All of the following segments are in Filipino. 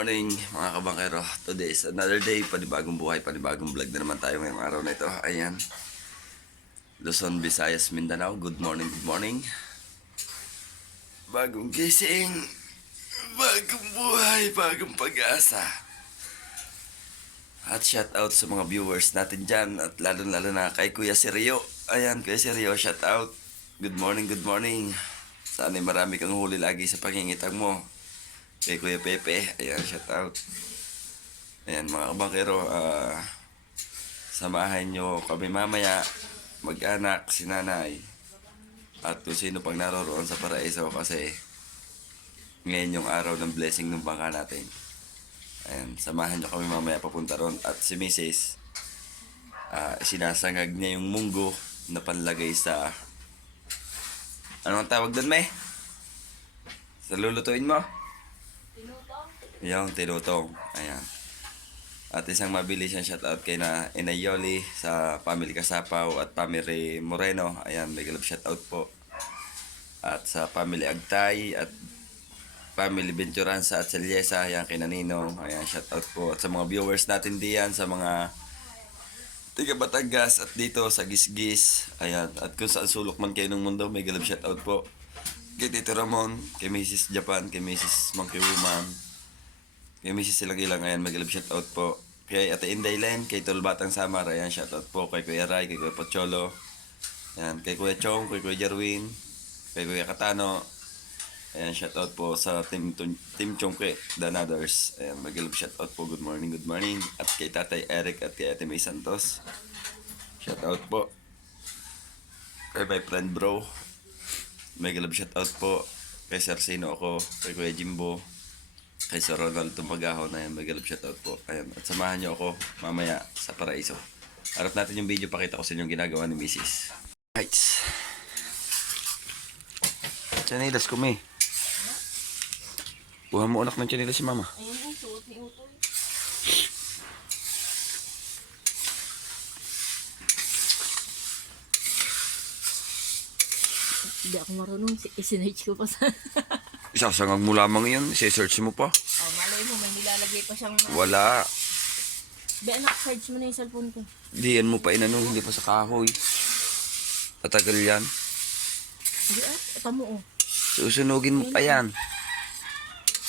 morning mga kabangkero. Today is another day, panibagong buhay, panibagong vlog na naman tayo ngayong araw na ito. Ayan, Luzon, Visayas, Mindanao. Good morning, good morning. Bagong gising, bagong buhay, bagong pag-asa. At shout out sa mga viewers natin dyan, at lalo na kay Kuya Sirio. Ayan, Kuya Sirio, shout out. Good morning, good morning. Sana'y marami kang huli lagi sa pangingitang mo. Kay Kuya Pepe, ayan, shout out. Ayan mga kabangkero, samahan nyo kami mamaya, mag-anak, si nanay, at kung sino pang naroroon sa paraiso kasi ngayon yung araw ng blessing ng bangka natin. Ayan, samahan nyo kami mamaya papunta ron. At si Mrs. Sinasangag niya yung munggo na panlagay sa, anong tawag doon, me? Sa lulutuin mo? Yung tinutong. Ayan. At isang mabilis siyang shoutout kay na Inayoli sa Family Kasapaw at Family Moreno. Ayan, may galap shoutout po. At sa Family Agtay at Family Venturanza at Selyesa. Ayan, kay Nanino. Ayan, shoutout po. At sa mga viewers natin diyan, sa mga tiga Batangas at dito sa Gisgis. Ayan, at kung saan sulok man kayo ng mundo, may galap shoutout po. Kay Tito Ramon, kay Mrs. Japan, kay Mrs. Monkey Woman, kay Mrs. Silang Ilang. Ayan, mag-love shoutout po. Kay Ate Inday Len, kay Tol Batang Samar. Ayan, shoutout po. Kay Kuya Ray, kay Kuya Pocholo. Ayan, kay Kuya Chong, kay Kuya Jerwin, kay Kuya Katano. Ayan, shoutout po sa Team Chongke, The Others. Ayan, mag-love shoutout po. Good morning, good morning. At kay Tatay Eric at kay Ate May Santos. Shoutout po. Kay my friend bro. Mag-love shoutout po. Kay Sir Sino ako, kay Kuya Jimbo, kay Sir Ronald Tumpagahon. Ayan, mag-love shoutout po. Ayan, at samahan nyo ako mamaya sa Paraiso. Harap natin yung video, pakita ko sa inyo yung ginagawa ni Mrs. Right. Chanilas ko, may. Buha mo unak ng chanilas si mama. Ayun, suot ni Utoy. Hindi ako marunong. Isinerch ko pa sa... Isasangag mo lamang yan. Isa-search mo pa. Oh, malay mo, may nilalagay pa siyang... Wala. Be, anak, search mo na yung cellphone ko. Diyan mo pa inano, hindi pa sa kahoy. Tatagal yan. Hindi ito mo, oh. Susunugin mo pa yan.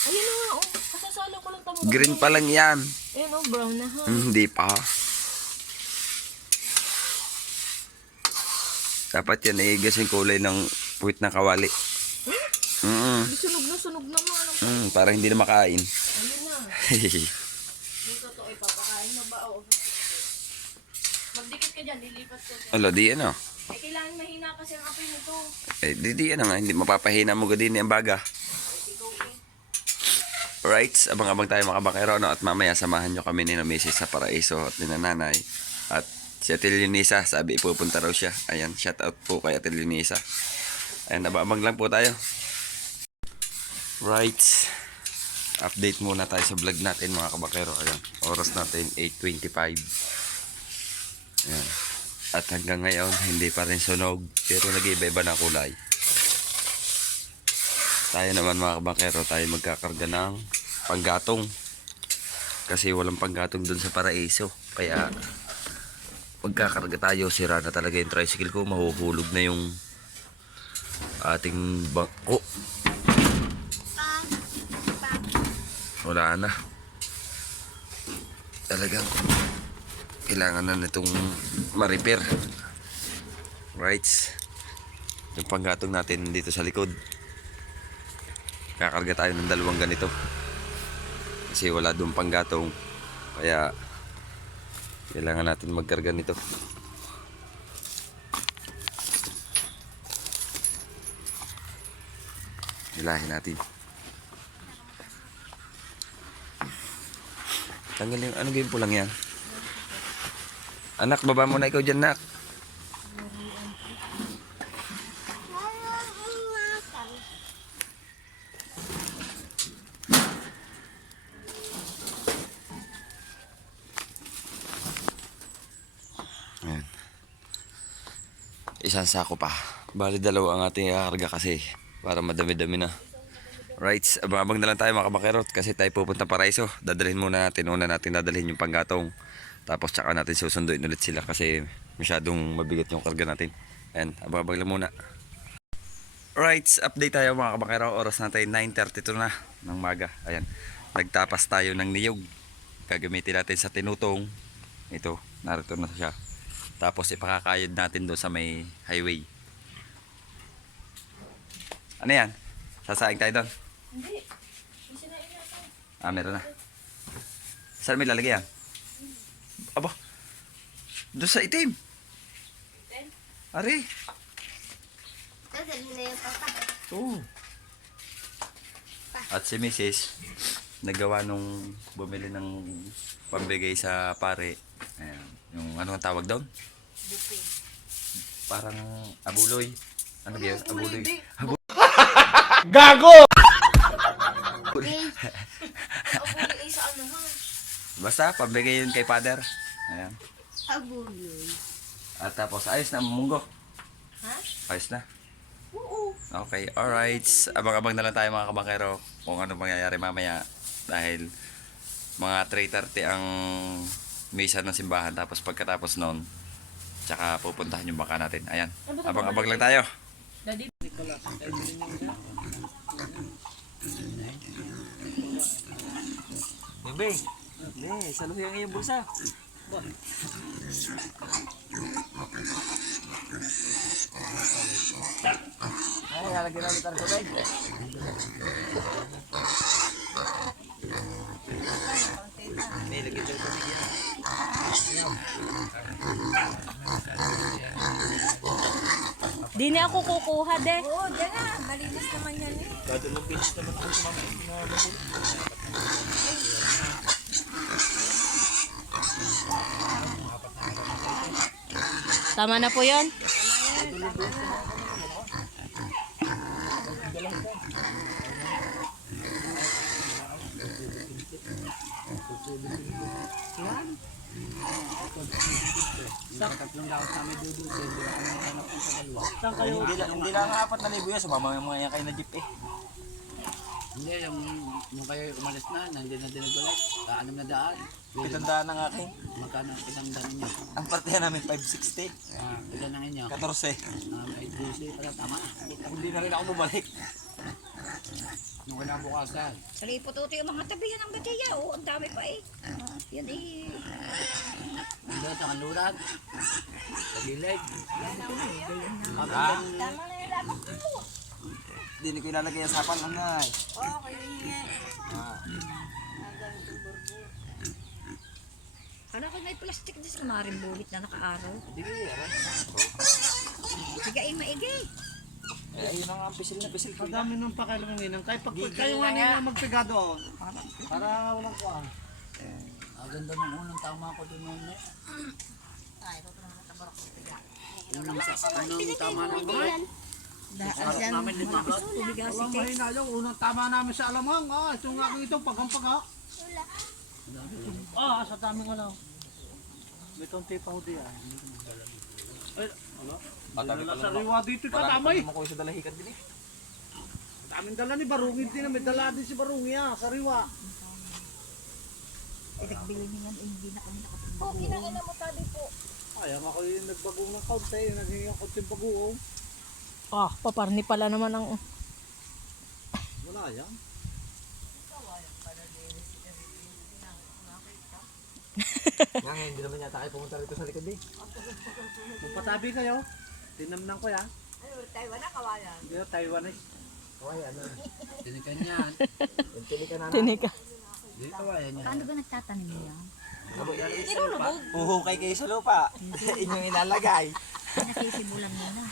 Ayun na nga, oh. Kasasalo ko lang tamo. Green pa lang yan. Ayun, oh, brown na, ha. Hindi pa. Dapat yan eh, gasing kulay ng puwit na kawali. Sunog na mo. Para hindi na makain. Ayun na. Yung totoo, ipapakain mo ba, oh. Magdikit ka dyan, lilipat ko dyan. Alo, di ano. Eh, kailangan mahina kasi ang apoy nito. Eh, di ano nga, hindi mapapahina mo gadin ang baga. Right, abang-abang tayo mga kabangkero, no? At mamaya samahan nyo kami ni na Mrs. sa Paraiso at ni Nanay. At si Ate Linisa, sabi ipupunta raw siya. Ayan, shout out po kay Ate Linisa. Ayan, abang lang po tayo. Right, update muna tayo sa vlog natin mga kabangkero. Ayan, oras natin 8:25. Ayan. At hanggang ngayon, hindi pa rin sunog. Pero nag-iba-iba na kulay. Tayo naman mga kabangkero, tayo magkakarga ng panggatong. Kasi walang panggatong dun sa Paraiso. Kaya, magkakarga tayo. Sira na talaga yung tricycle ko. Mahuhulog na yung ating bangko. Wala na. Talagang kailangan na nitong ma-repair. Right. Yung panggatong natin dito sa likod. Kakarga tayo ng dalawang ganito. Kasi wala doon panggatong. Kaya kailangan natin magkarga nito. Hilahin natin. Tanggal yung ano game po lang yan. Anak, baba mo na ikaw dyan, nak. Ayan. Isang sako pa. Bali dalawa ang ating kakarga kasi para madami-dami na. Right, abang-abang na lang tayo mga kabakerot kasi tayo pupunta Paraiso. Dadalhin muna natin, una natin dadalhin yung panggatong. Tapos tsaka natin susunduin ulit sila kasi masyadong mabigat yung karga natin. Ayan, abang-abang lang muna. Right, update tayo mga kabakero. Oras natin 9:32 na ng maga. Ayan, nagtapas tayo ng niyog. Gagamitin natin sa tinutong. Ito, narito na siya. Tapos ipakakayod natin doon sa may highway. Ano yan? Sasaing tayo doon? Hindi. Isinain na ito. Ah, meron na. Saan may lalagay yan? Aba, doon sa itim. Then, Ari. dadalhin na yung papa. Oo. At si Mrs. nagawa nung bumili ng pambigay sa pare. Ayan. Yung ano ang tawag doon? Bupin. Parang abuloy. Ano ba yun? Abuloy. Gago! Okay. Abuloy ay sa ano ha? Basta, pambigay yun kay father. Ayan. Abuloy. At tapos, ayos na munggo. Ha? Ayos na. Oo. Okay, alright. Abang-abang na lang tayo mga kabakero kung ano mangyayari mamaya. Dahil mga 3:30 ang misa ng simbahan. Tapos pagkatapos nun, tsaka pupuntahan yung baka natin. Ayan, abang-abang lang tayo. Daddy. Bebe, saluhin ang iyong bulsa. Ay, lalagyan namin tayo tubig. May lagyan tayo tubig yan. Di na ako kukuha, de. Oo, dyan na. Malinis naman yan eh. Dati nung bilis naman ako sa mga Tama na po yon. Hindi lang 4,000 yan. Sumama yung mga yan kayo na jeep eh. Hindi, yung kayo umalis na, nandun na din nagbalik. Anim na daan. 700 ang akin. Magkano ang pinamdan ninyo? Ang partihan namin 560. Ilan ang inyo? 14. Ay, DC, pala tama. Hindi na rin ako bumalik. Nung kinabukasan. Salipot-uti yung mga tabi yan ng batiya. Oo, ang dami pa eh. Yan eh. Hindi, sa kanluran. Sa gilid. Tama na yung laban ko. Hindi ko ilalagay sa sapan lang na. Okay. Kala ko may plastic din sa maring bulit na nakaaraw. Sige ay maigay. Eh, ayun ang pisil na pisil ko. Ang dami nung pakailangan ninang. Kahit pag kayo nga nila magpigado ako. Para walang kuhaan. Ang ganda ng unang tama ko dun noon eh. Unang tama ng gawin. Daan namin lima. Walang mahina yung unang tama namin sa alamang. Ah, ito nga aking itong pagampag ha. Ah, sa dami ko lang. May konti pa ho diyan. Ay, ala. Wala sa riwa dito katamay. Makuha sa dalahikan din eh. Daming dala ni Barungi din. May dala din si Barungi ha, sa riwa. Pinagbili niyan ay hindi na kami nakapunta. Oh, kinain na mo tabi po. Ay, ang ako yung nagbagong ng kaunti. Yung naghingi ang kaunting bagoong. Ah, paparni pala naman ang... Wala yan. Nga ngayon, hindi naman yata kayo pumunta rito sa likod eh. Magpatabi kayo. Tinamnang ko yan. Taiwan na kawayan. Hindi na Taiwanese. Okay, ano. Tinikan yan. Yung tili ka na. Tinika. Hindi kawayan yan. Paano ba nagtatanim niya? Uhukay kayo sa lupa. Inyong ilalagay. Nasisimulan mo na.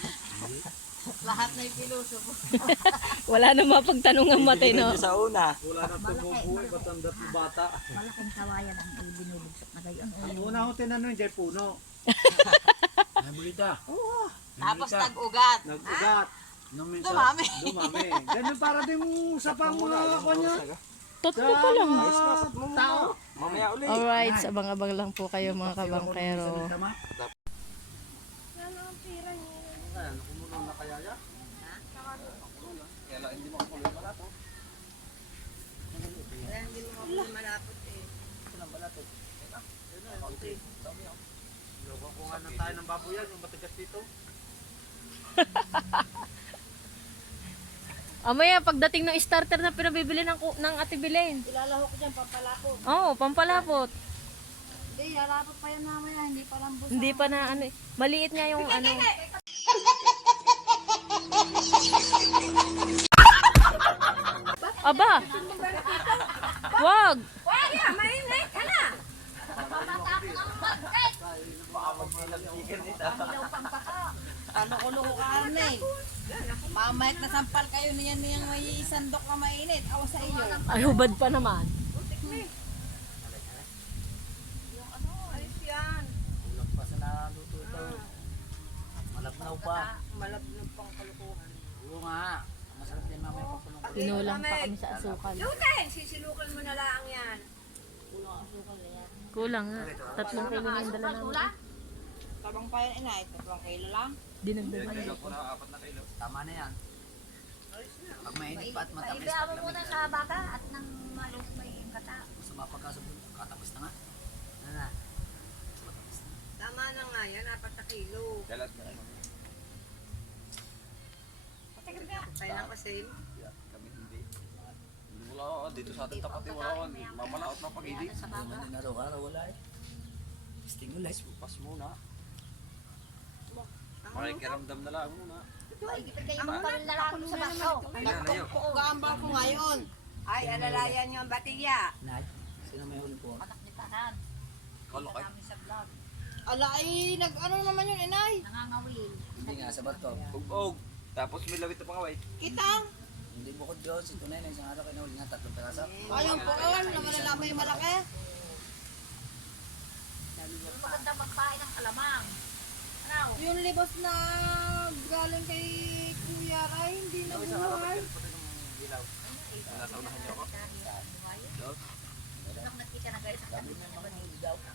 Lahat na yung pilosopo. Wala na mapagtanong ang mati, no? Sa una. Wala nang tumubuhay. Batandat ng bata. Malaking kawayan ang binubugsak na gayon. Ang una ko tinanong dyan puno. May bulita. Tapos nag-ugat. Nag-ugat. Nung minsan. Dumami. Dumami. Ganun para din sa pang mga kanya. Totoo pa lang. Tao. Mamaya ulit. Alright, abang-abang lang po kayo mga kabangkero. Tama? Loko nga na tayo ng baboy yan, yung matigas dito. Amaya, pagdating ng starter na pinabibili ng Ate Belen. Ilalaho ko dyan, pampalako. Oo, pampalapot. Hindi, lalapot pa yan mamaya, hindi pa lang busa. Hindi pa na ano, maliit nga yung ano. Aba! Wag! Wag yan, mainit ka na. Ano ko ka eh. Mamayat na sampal kayo niyan niyang may sandok na mainit. Awa sa iyo. Ay, hubad pa naman. Ayos yan. Kulang pa sa naluto ito. Malabnaw pa. Malabnog pang kalukuhan. Oo nga. Masarap din mamaya pagpulong ko. Pinulang pa kami sa asukal. Lutin, sisilukan mo na lang yan. Kulang nga. 3 kilo na yung dala namin. Tabang pa yan, inay. 3 kilo lang. Dinagdagan. Tama na yan. Pag mainit pa at matamis, Ibiyaw mo muna sa baka at nang malos may kata. masama pagkasabog, katapos na nga. Ano na? Matamis na. Tama na nga yan, 4 kilo. Kalat na ano. Tayo na kasi. Kami hindi. Wala, dito sa ating tapat wala ko. Mamalaot na pag-ibig. Naman din araw-araw, wala eh. Stimulus. Pas muna. Makikiramdam na lang muna. Ang panlalaki sa bako. Nagpukugamba ko ngayon. Ay, alalayan niyo ang batiya. Nay, sino may huli po? Anak ni Tanan. Kalakay. Kami sa vlog. Ala ay nag-ano naman yun, inay. Nangangawin. Hindi nga, sa bato. Ug-ug. Tapos may lawit na pangaway. Kitang. Hindi bukod Diyos, ito na yun, isang araw kayo nahuli nga 3 peraso. Ayaw po, na malalaman yung malaki. Maganda magpain ng kalamang. Ano? Yung libas na galing kay Kuya Ray, hindi na buhay. Nasa unahan niyo ako. Nakita na guys ang kami.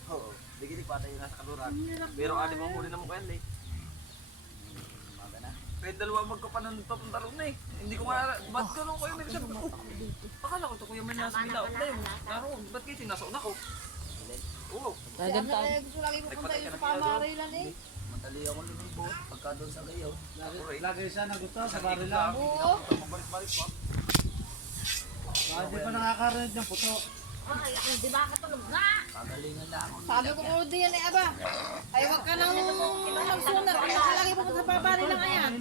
Oo. Digilig pa tayo nasa kaluran. Pero anim ang huli na mo kayan eh. Maga na. Kaya dalawa magkapanuntot ang talong na eh. Hindi ko nga, ba't ganun kayo may sabi? Oh, akala ko to kuya may nasa bilaw. Tayo, naroon. Ba't kayo sinasa una ko? Oo. Gaganta. Ay, gusto lagi pupunta yung sa pamarilan eh. Matali ako libo, pagka doon sa gayaw. Lagi siya nagusto sa barilan. Oo. Mabalik-balik pa. Hindi pa nakakarinig ng puto. Ay, di ba katulog nga? Pagalingan lang ako. Sabi ko po diyan eh, aba. Ay, wag ka nang nagsunak. Ay, gusto lagi pupunta sa pamarilan ayan.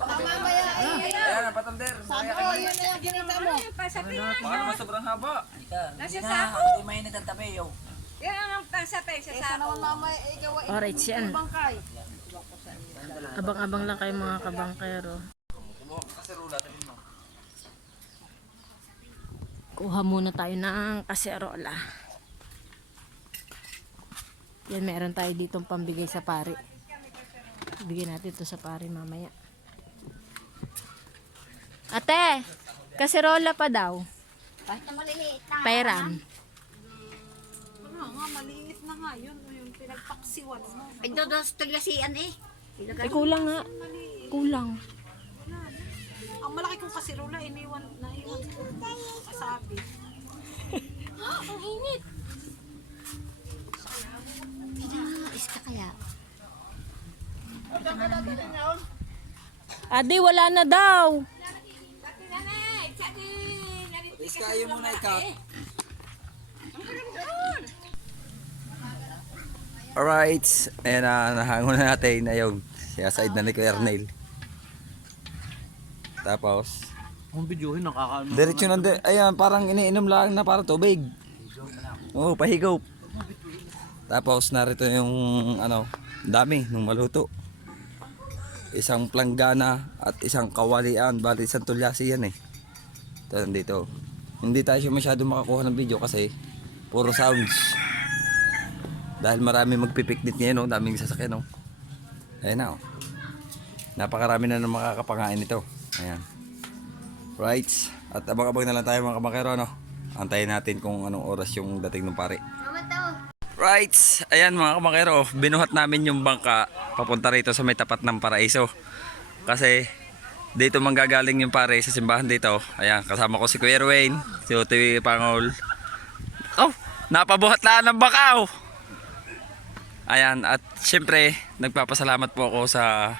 Baka mamaya eh. Ayan, ang patalder. Sabi ko, yun na yung ginita mo. Pasapi. Baka naman sobrang haba. Halika, Nasa hindi na, sako. hindi mainit ang tabi, yo. Yan ang pasapi sa Eh, sana sako. naman mamaya ikaw ay Alright, yan. bangkay. Abang-abang lang kayo mga kabangkero. Kumuha ka kasi rula, tanin mo. Kuha muna tayo ng kaserola. Yan, meron tayo ditong pambigay sa pari. Bigyan natin ito sa pari mamaya. Ate, kaserola pa daw. Kahit na maliliit na. Pairam. Ano nga, maliit na nga yun. Yung pinagpaksiwan mo. Ay, doon sa tulyasian eh. Eh, kulang nga. Kulang. Ang malaki kong kasirula, naiwan ko. Kasabi. Ang init. Pinais ka kaya? Adi, wala na daw. Iskayo mo na ikat. Alright, ayan na, nahangon na natin. Ayun, siya side na ni Kuya Arnel. Tapos, Kung videohin, nakakaano. diretso na, ayan, parang iniinom lang na parang tubig. Oo, pahigop. Tapos, narito yung, ano, dami, nung maluto. Isang planggana at isang kawalian, bali isang tulyasi yan eh. Ito, nandito. Hindi tayo masyado makakuha ng video kasi puro sounds. Dahil marami magpipiknit ngayon, no? Daming sasakyan, no? Ayan na, oh. Napakarami na ng makakapangain nito. Ayan. Right. At abang-abang na lang tayo mga kabakero, no? Antayin natin kung anong oras yung dating ng pare. Right. Ayan mga kabakero, binuhat namin yung bangka papunta rito sa may tapat ng Paraiso. Kasi dito manggagaling yung pare sa simbahan dito. Ayan, kasama ko si Kuya Erwin, si Utoy Pangol. Oh, Napabuhat na ng bakaw. Ayan, at syempre, nagpapasalamat po ako sa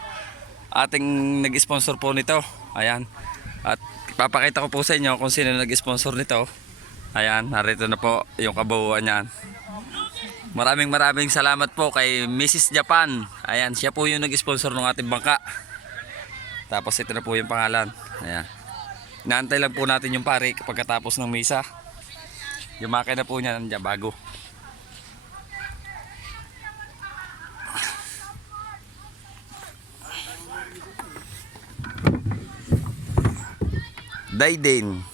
ating nag-sponsor po nito. Ayan. At ipapakita ko po sa inyo kung sino nag-sponsor nito. Ayan, narito na po yung kabuuan niyan. Maraming salamat po kay Mrs. Japan. Ayan, siya po yung nag-sponsor ng ating bangka. Tapos ito na po yung pangalan. Ayan. Inaantay lang po natin yung pare pagkatapos ng misa. Yung makina po niya nandiyan bago. Daigdin.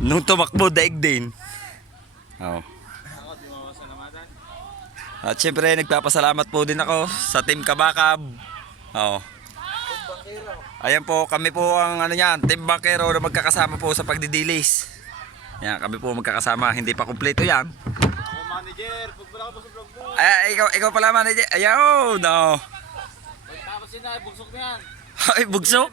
Nung tumakbo, daigdin. Oo. At syempre, nagpapasalamat po din ako sa Team Kabakab. Oo. Ayan po, kami po ang ano yan, Team Bakero na magkakasama po sa pagdidilis. Yan, kami po magkakasama, hindi pa kumpleto yan. Ako manager, pag wala ka pa sa vlog mo. Ay, ikaw pala manager. Ayaw, no. Tapos yun na, bugsok na yan. Ay, bugso.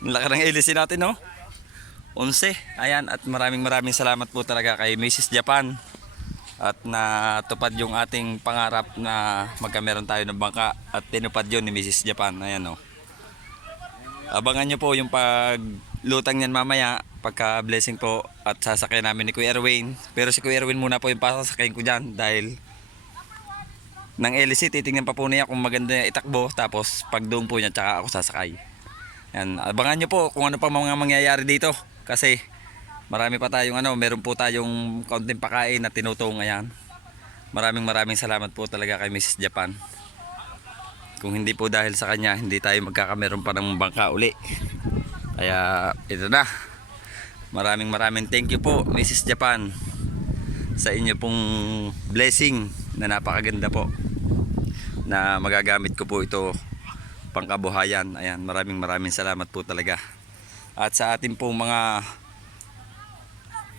Laki ng ilisin natin, no? 11. Ayan, at maraming salamat po talaga kay Mrs. Japan. At natupad yung ating pangarap na magkameron tayo ng bangka. At tinupad yun ni Mrs. Japan. Ayan, no? Abangan nyo po yung paglutang niyan mamaya. Pagka blessing po at sasakyan namin ni Kuya Erwin. Pero si Kuya Erwin muna po yung pasasakayin ko dyan dahil ng LC titingnan pa po niya kung maganda yung itakbo. Tapos pag doon po niya tsaka ako sasakay. Yan, abangan nyo po kung ano pa mga mangyayari dito. Kasi marami pa tayong meron po tayong kaunting pakain na tinutong. Ayan. Maraming salamat po talaga kay Mrs. Japan. Kung hindi po dahil sa kanya, hindi tayo magkakameron pa ng bangka uli. Kaya ito na. Maraming thank you po Mrs. Japan sa inyo pong blessing na napakaganda po na magagamit ko po ito pangkabuhayan. Ayan, maraming salamat po talaga. At sa ating pong mga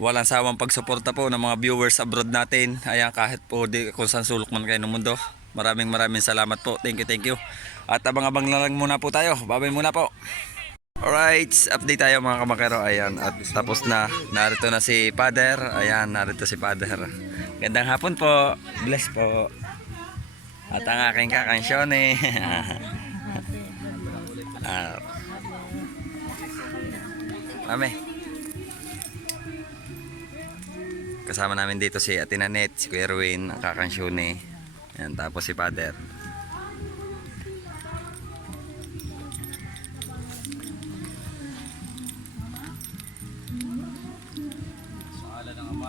walang sawang pagsuporta po ng mga viewers abroad natin. Ayan, kahit po kung saan sulok man kayo ng mundo. Maraming salamat po. Thank you. At abang-abang na lang muna po tayo. Babay muna po. Alright, update tayo mga kamakero. Ayan, at tapos na. Narito na si Father. Ayan, narito si Father. Gandang hapon po. Bless po. At ang aking kakansyon eh. Mami. Kasama namin dito si Ate Nanette, si Kuya Erwin, ang kakansyon eh. Ayan, tapos si Father.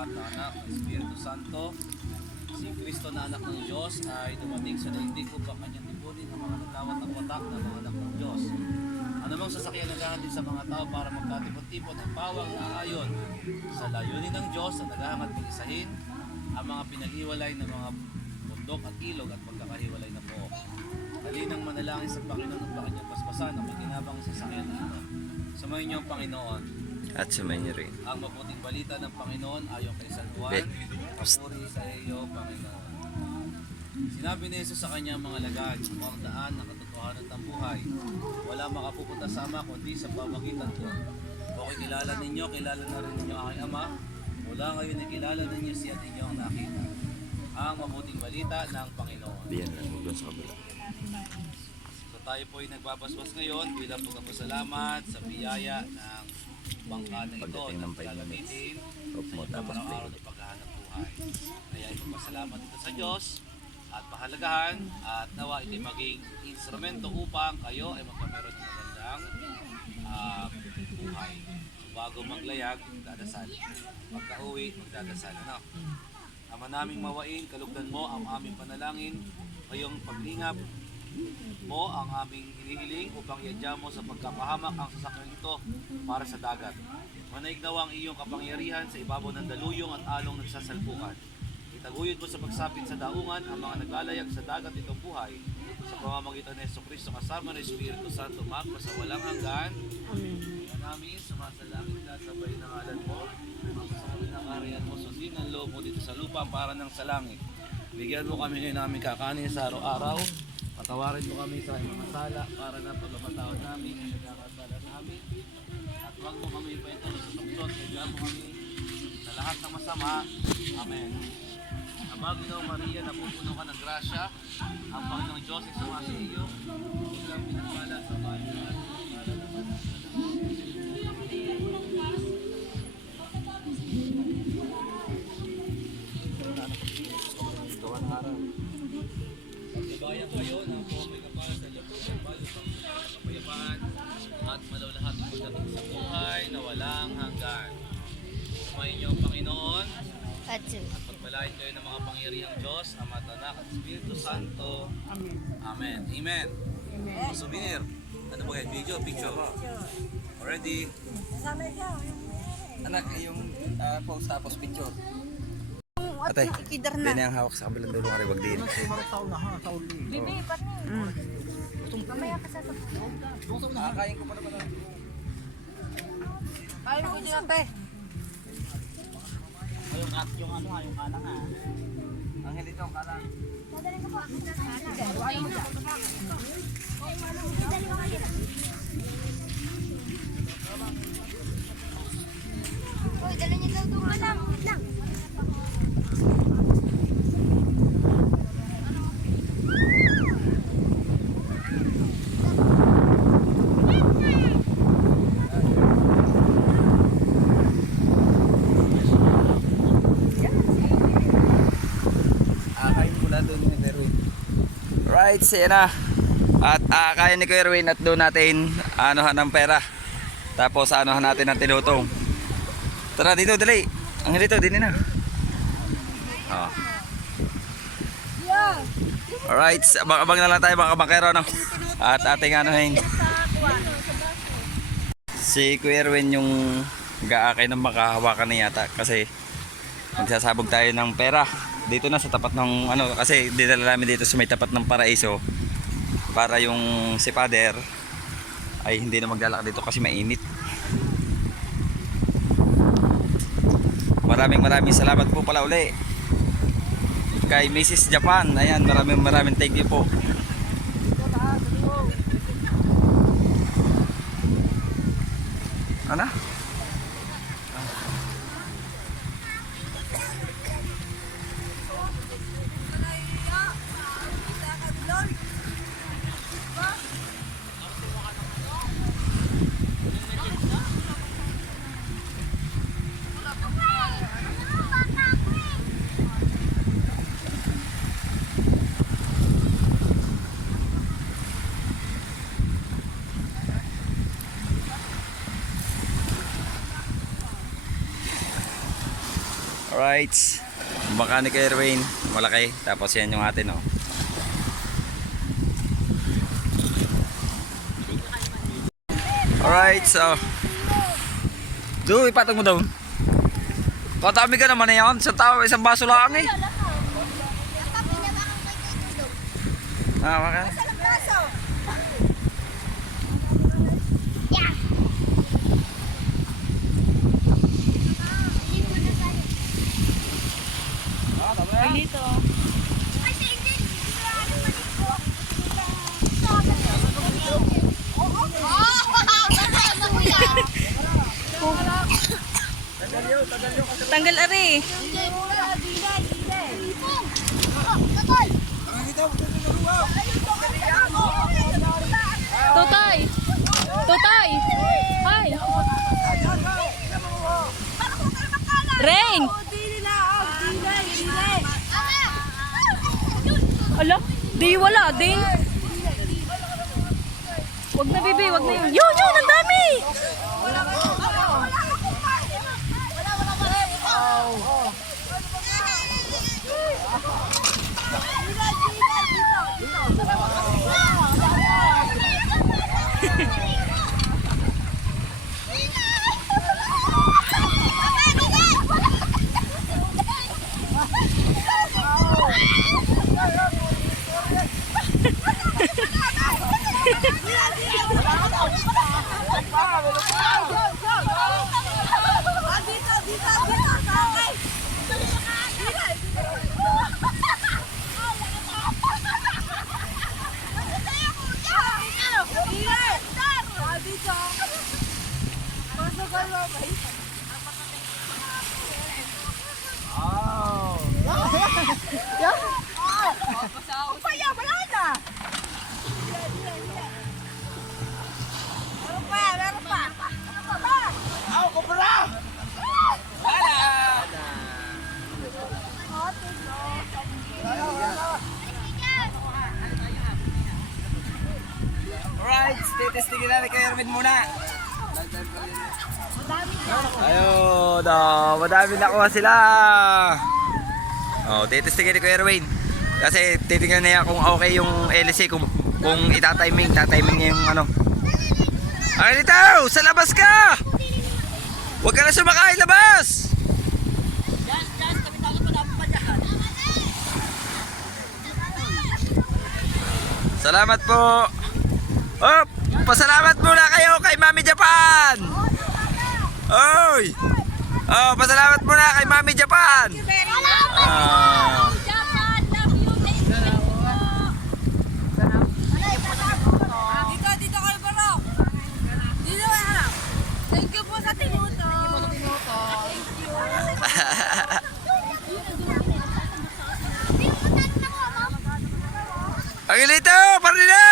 Anak ng Espiritu Santo, si Kristo na anak ng Diyos ay dumating sa daigdig upang kanyang tipunin ang mga nagkawat ng watak na mga anak ng Diyos. Anumang sasakyan naghahandin sa mga tao para magkatipon-tipon ng pawang na ayon sa layunin ng Diyos na naghahangad pag-isahin ang mga pinaghiwalay ng mga bundok at ilog at pagkakahiwalay na pook. Halinang manalangin sa Panginoon ng kanyang paspasan ang maginabang sasakyan na ito. Sumayin niyo ang Panginoon. At sumayin niyo rin. Ang mabuting balita ng Panginoon ayon kay San Juan. Papuri sa iyo, Panginoon. Sinabi ni Jesus sa kanyang mga lagad, ang daan ng katotohanan ng buhay. Wala makapupunta sa Ama kundi sa pamagitan ko. Okay, kilala na rin ninyo aking Ama. Mula ngayon ay kilala ninyo siya at inyong nakita. Ang mabuting balita ng Panginoon. Diyan lang, huwag doon sa kabila. So tayo po ay nagbabasbas ngayon bilang pagpapasalamat sa biyaya ng bangka na ito Pagdating na ng 5 gagamitin Off mo, sa tapos araw-araw play. ng paghahanap buhay. Kaya ipagpasalamat ito sa Diyos at pahalagahan at nawa ito maging instrumento upang kayo ay magkameron ng magandang buhay. Bago maglayag, magdadasal. Pagka-uwi, magdadasal. Ama naming mawain, kalugdan mo ang aming panalangin, ngayong paglingap mo ang aming hinihiling upang iadya mo sa pagkapahamak ang sasakyan ito para sa dagat. Manaignaw ang iyong kapangyarihan sa ibabaw ng daluyong at along nagsasalpukan. Itaguyod mo sa pagsapit sa daungan ang mga naglalayag sa dagat itong buhay sa pamamagitan ng Jesucristo kasama ng Espiritu Santo magpa sa walang hanggan. Kaya namin sumasalangit na sabay ng ngalan mo, ang sasabi ng kariyan mo, sundin ang loob mo dito sa lupa para ng sa langit. Bigyan mo kami ngayon namin kakanin sa araw-araw. Patawarin mo kami sa mga sala para na pagpapatawad namin ang nagkakasala namin. At huwag mo kami paitulog sa tukso. Bigyan mo kami sa lahat ng masama. Amen. Ama, Ginoong Maria, napupuno ka ng grasya. Ang Panginoong Diyos ay sumasa iyo. Ikaw pinagpala sa bahay natin. Pagkabayan kayo ng may kapal sa iyo po ng bayo ng kapayapaan at malawlahat ang pagdating sa buhay na walang hanggan. Sumayin niyo ang Panginoon at pagpalain kayo ng mga pangyarihang Diyos, Ama, Anak at Espiritu Santo. Amen. Amen. Amen. Souvenir. Ano ba yan? Video? Picture? Already? Anak, yung post tapos picture. At Ate, nakikidar hindi na. na yung hawak sa kabilang dulo ng ribag din. Kakain ko pa naman. Kain ko dyan, pe. Ang hindi ito, kalang. Uy, dala niyo daw itong alam. Lang. Akain mula doon ni Erwin. Right, siya na. At kaya ni Kuya Erwin at doon natin anuhan ng pera. Tapos anuhan natin ng tinutong. Tara dito, dali. Ang dito, din na. Oh. Alright, abang na lang tayo mga kabangkero, no? At ating anuhin. Si Kuya Erwin yung gaakay ng makahawakan niya yata kasi magsasabog tayo ng pera dito na sa tapat ng ano, kasi dinala namin dito sa may tapat ng Paraiso para yung si Father ay hindi na maglalakad dito kasi mainit. Maraming salamat po pala uli kay Mrs. Japan. Ayan, maraming thank you po. Ano? Alright, mechanic Erwin, malaki. Tapos yan yung atin, oh. Alright, so do, ipatag mo daw. Katami ka naman na yan. Sa tao, isang baso lang eh. Maka. Tanggal ari. Tutay. Tutay. Hi. Rain. Ala, di wala din. Wag na bibi, wag na yun. Yun, ang dami. Kaya, wala na. Meron pa, meron pa. Ano pa ba? Ako, kupra! Wala! Alright, titistigin natin kay Erwin muna. Ayun, madami nakuha sila. Oh, titistigin ni Kuya Erwin. Kasi titingnan niya kung okay yung LC, kung tatiming niya yung ano. Ay, dito! Sa labas ka! Huwag ka na sumakay, labas! Salamat po! Oh, pasalamat muna kayo kay Mami Japan! Oy! Oh, pasalamat muna kay Mami Japan! Ah. Dito kayo baro. Dito kayo. Thank you po sa tinuto. Thank you. Pagilito! Parino!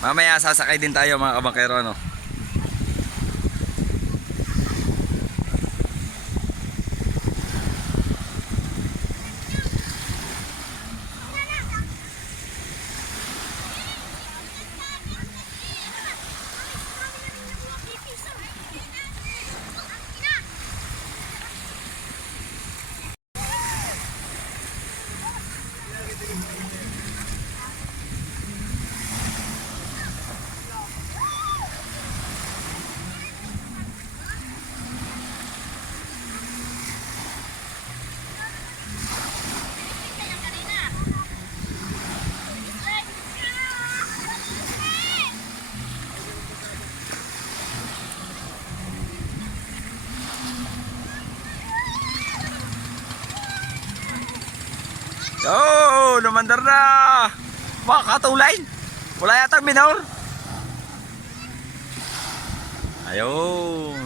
Mamaya sasakay din tayo mga kabangkero, no? Oh, lumandar na! Makakatulain! Wala yata minor! Ayun!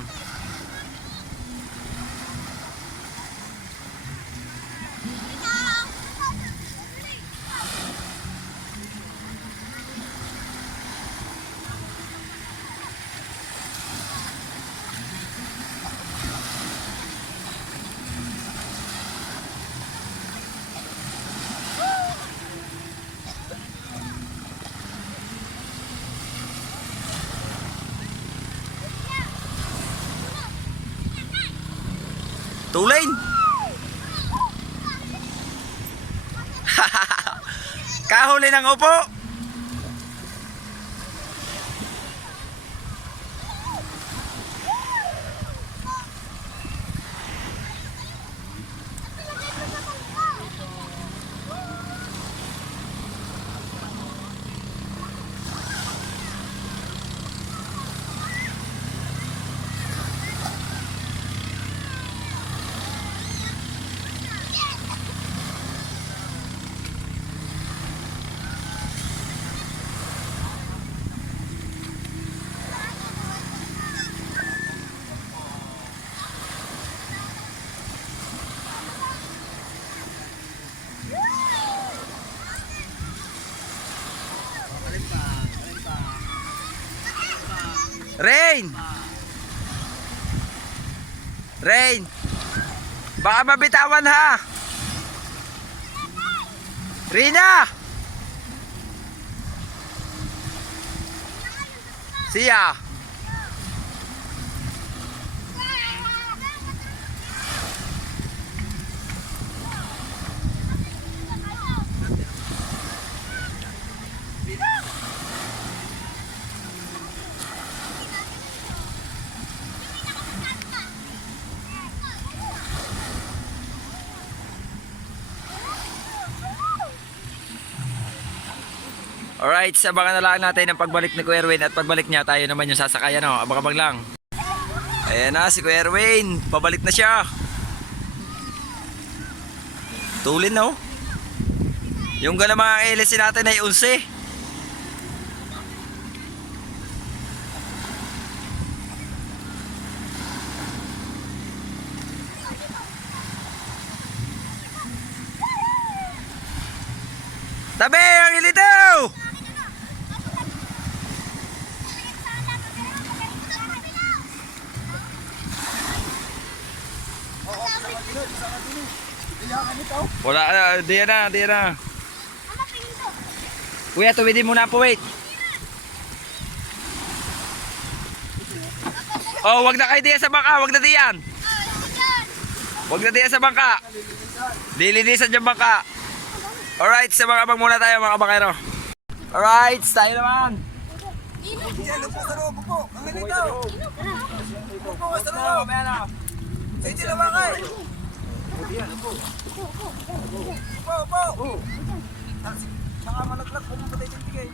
Tulain! Kahuli ng upo! Rain! Rain! Baka mabitawan ha! Rina! Siya! Alright, abangan na lang natin ang pagbalik ni Kuya Erwin at pagbalik niya tayo naman yung sasakayan, no? Abang-abang lang. Ayan na si Kuya Erwin, pabalik na siya. Tulin, no? Yung gala mga LC natin ay 11. Wala, diyan na, diyan na. Kuya, tuwidin muna po, wait. Oh, wag na kayo diyan sa bangka, wag na diyan. Wag na diyan sa bangka. Dilinisan yung bangka. Alright, sa mga abang muna tayo mga kabakero. Alright, tayo naman. Yan, upo sa loob, upo. Ang ganito. Upo sa loob. Sa hindi na bangka eh. Upo. Saka malaglag, pumunta yung tigay.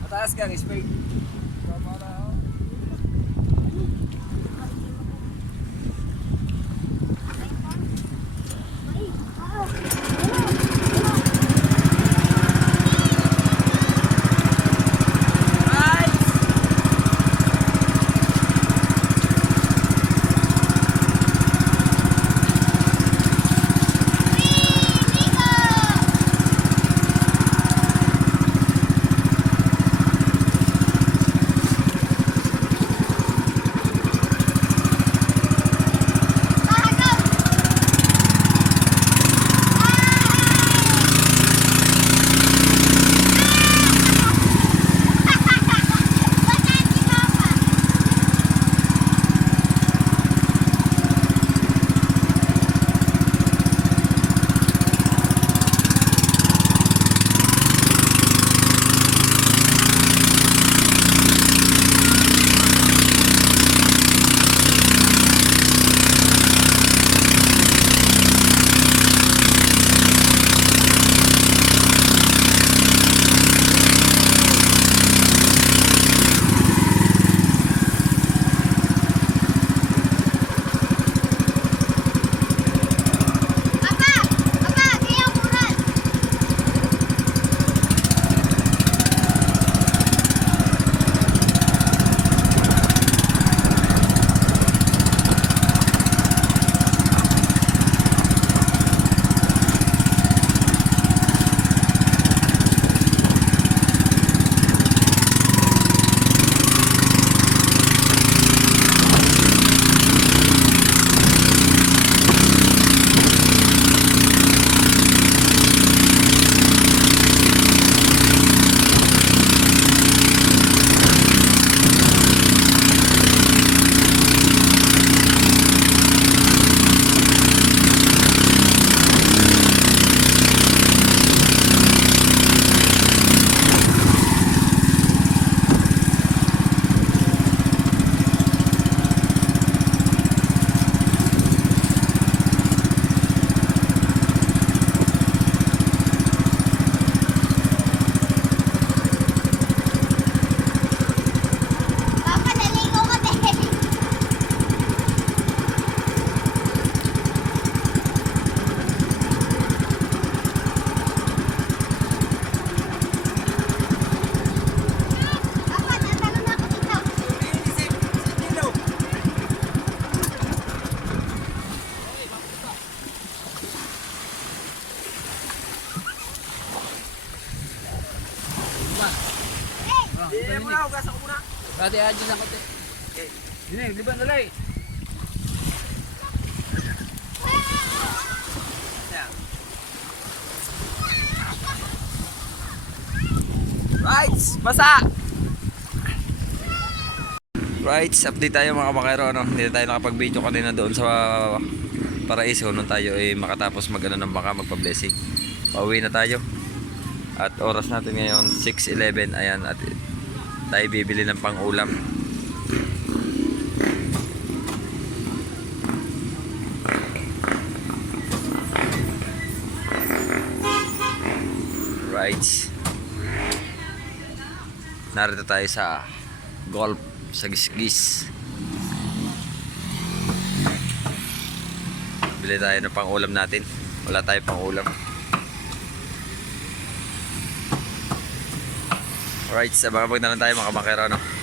Mataas ka, spade. Dati adjust ako te. Dinig, liban dalay. Right, basa! Right, update tayo mga kabakero, ano? Hindi tayo nakapag-video kanina doon sa Paraiso nung tayo makatapos mag-ano ng baka, magpa-blessing. Pauwi na tayo. At oras natin ngayon 6:11. Ayan, at tayo bibili ng pang-ulam. Right. Narito tayo sa golf sa Gisgis. Bili tayo ng pang-ulam natin. Wala tayo pang-ulam. Alright, sa mga na lang tayo mga kabakero, no?